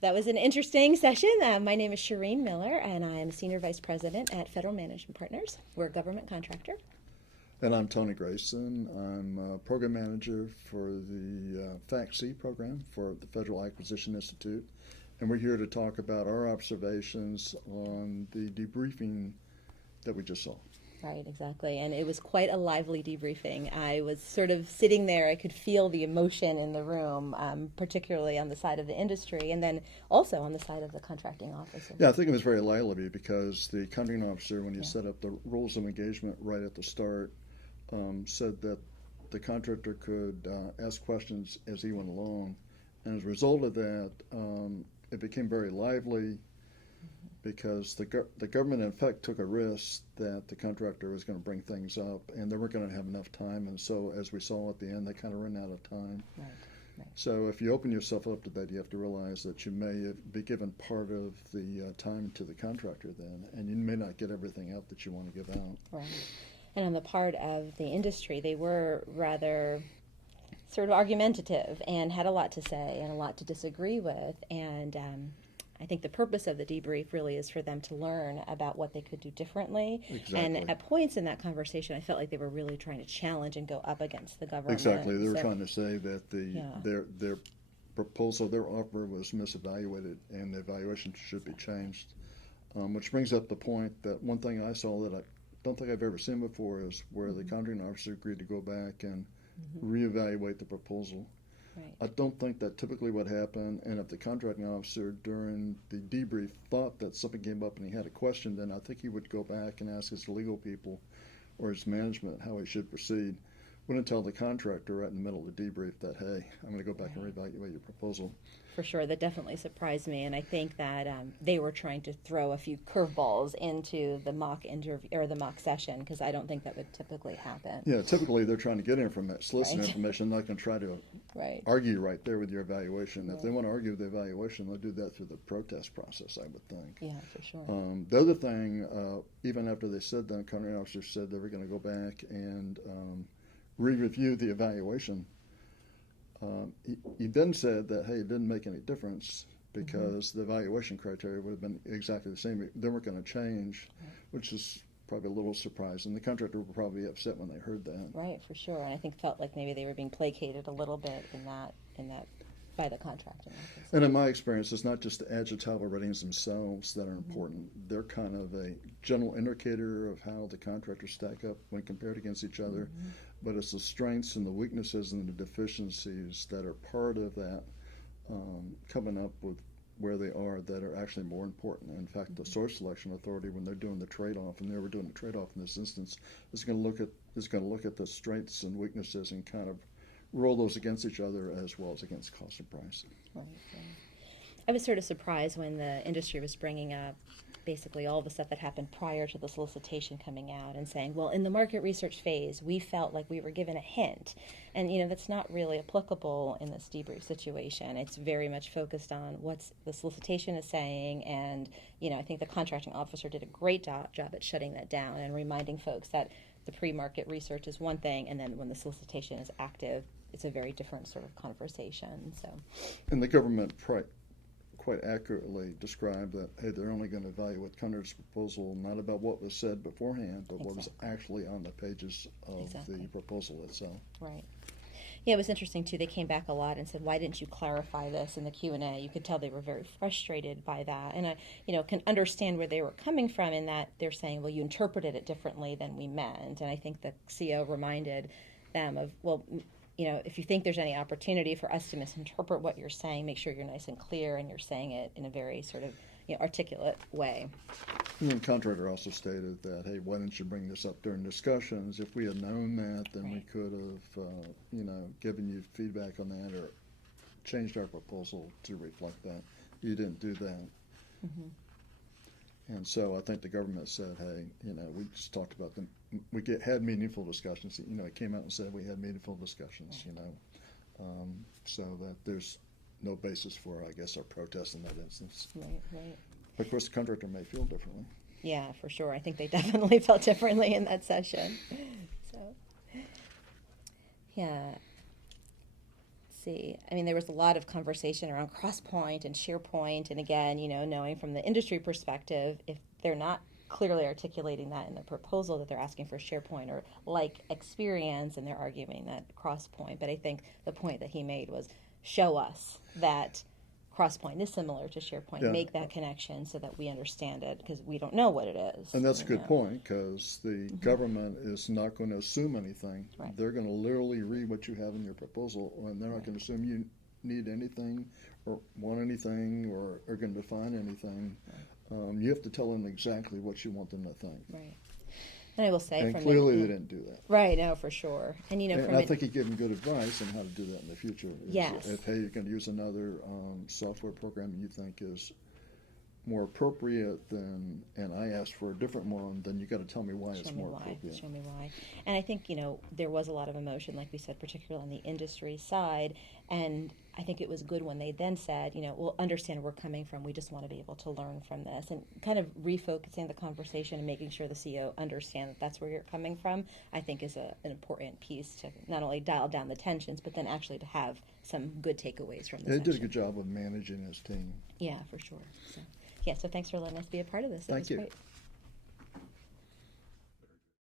That was an interesting session. My name is Shireen Miller, and I'm Senior Vice President at Federal Management Partners. We're a government contractor. And I'm Tony Grayson. I'm Program Manager for the FACC program for the Federal Acquisition Institute. And we're here to talk about our observations on the debriefing that we just saw. Right, exactly. And it was quite a lively debriefing. I was sort of sitting there. I could feel the emotion in the room, particularly on the side of the industry and then also on the side of the contracting officer. Yeah, I think it was very lively because the contracting officer, when he set up the rules of engagement right at the start, said that the contractor could ask questions as he went along. And as a result of that, it became very lively because the government, in fact, took a risk that the contractor was going to bring things up and they weren't going to have enough time. And so, as we saw at the end, they kind of ran out of time. Right. So if you open yourself up to that, you have to realize that you may be given part of the time to the contractor then, and you may not get everything out that you want to give out. Right. And on the part of the industry, they were rather sort of argumentative and had a lot to say and a lot to disagree with. And I think the purpose of the debrief really is for them to learn about what they could do differently. Exactly. And at points in that conversation, I felt like they were really trying to challenge and go up against the government. Exactly. They were trying to say that their proposal, their offer was misevaluated and the evaluation should be changed. Which brings up the point that one thing I saw that I don't think I've ever seen before is where the contracting officer agreed to go back and reevaluate the proposal. Right. I don't think that typically would happen, and if the contracting officer during the debrief thought that something came up and he had a question, then I think he would go back and ask his legal people or his management how he should proceed. Wouldn't tell the contractor right in the middle of the debrief that, hey, I'm going to go back and reevaluate your proposal. For sure, that definitely surprised me, and I think that they were trying to throw a few curveballs into the mock interview or the mock session because I don't think that would typically happen. Yeah, typically they're trying to get information, solicit information, not going to try to argue right there with your evaluation. If they want to argue with the evaluation, they'll do that through the protest process, I would think. Yeah, for sure. The other thing, even after they said that, the contracting officer said they were going to go back and re-review the evaluation. He then said that, hey, it didn't make any difference because the evaluation criteria would have been exactly the same. They weren't going to change, which is probably a little surprising. The contractor would probably be upset when they heard that. Right, for sure. And I think felt like maybe they were being placated a little bit in that by the contracting office. And in my experience, it's not just the adjectival ratings themselves that are important. They're kind of a general indicator of how the contractors stack up when compared against each other. But it's the strengths and the weaknesses and the deficiencies that are part of that coming up with where they are that are actually more important. In fact, the source selection authority, when they're doing the trade-off, and they were doing the trade-off in this instance, is going to look at the strengths and weaknesses and kind of roll those against each other as well as against cost and price. Right. I was sort of surprised when the industry was bringing up basically all the stuff that happened prior to the solicitation coming out and saying, well, in the market research phase, we felt like we were given a hint. And, that's not really applicable in this debrief situation. It's very much focused on what the solicitation is saying. And, I think the contracting officer did a great job at shutting that down and reminding folks that the pre-market research is one thing, and then when the solicitation is active, it's a very different sort of conversation. So, and the government quite accurately described that, hey, they're only going to evaluate Connor's proposal not about what was said beforehand, but what was actually on the pages of the proposal itself. Right. Yeah, it was interesting, too. They came back a lot and said, why didn't you clarify this in the Q&A? You could tell they were very frustrated by that. And I, can understand where they were coming from in that they're saying, well, you interpreted it differently than we meant. And I think the CO reminded them of, well, if you think there's any opportunity for us to misinterpret what you're saying, make sure you're nice and clear and you're saying it in a very sort of articulate way. And the contractor also stated that, hey, why didn't you bring this up during discussions? If we had known that, then we could have, given you feedback on that or changed our proposal to reflect that. You didn't do that. And so I think the government said, hey, we just talked about them. We had meaningful discussions. It came out and said we had meaningful discussions, so that there's no basis for, I guess, our protest in that instance. Right. Of course, the contractor may feel differently. Yeah, for sure. I think they definitely felt differently in that session. So, yeah. see. I mean, there was a lot of conversation around Crosspoint and SharePoint, and again, knowing from the industry perspective, if they're not clearly articulating that in the proposal that they're asking for SharePoint or like experience, and they're arguing that Crosspoint. But I think the point that he made was show us that Crosspoint is similar to SharePoint. Yeah. Make that connection so that we understand it, because we don't know what it is. And that's a good point, because the government is not going to assume anything. Right. They're going to literally read what you have in your proposal, and they're not going to assume you need anything or want anything or are going to define anything. You have to tell them exactly what you want them to think. Right. And I will say, And from clearly they didn't do that. Right, no, for sure. And And I think he gave them good advice on how to do that in the future. Yes. If, hey, you're going to use another software program you think is more appropriate than, and I asked for a different one, then you got to tell me why it's more appropriate. Show me why. And I think, there was a lot of emotion, like we said, particularly on the industry side. And I think it was good when they then said, we'll understand where we're coming from. We just want to be able to learn from this. And kind of refocusing the conversation and making sure the CEO understands that that's where you're coming from, I think is an important piece to not only dial down the tensions, but then actually to have some good takeaways from this. They did a good job of managing his team. Yeah, for sure. So thanks for letting us be a part of this. That Thank was you. Great.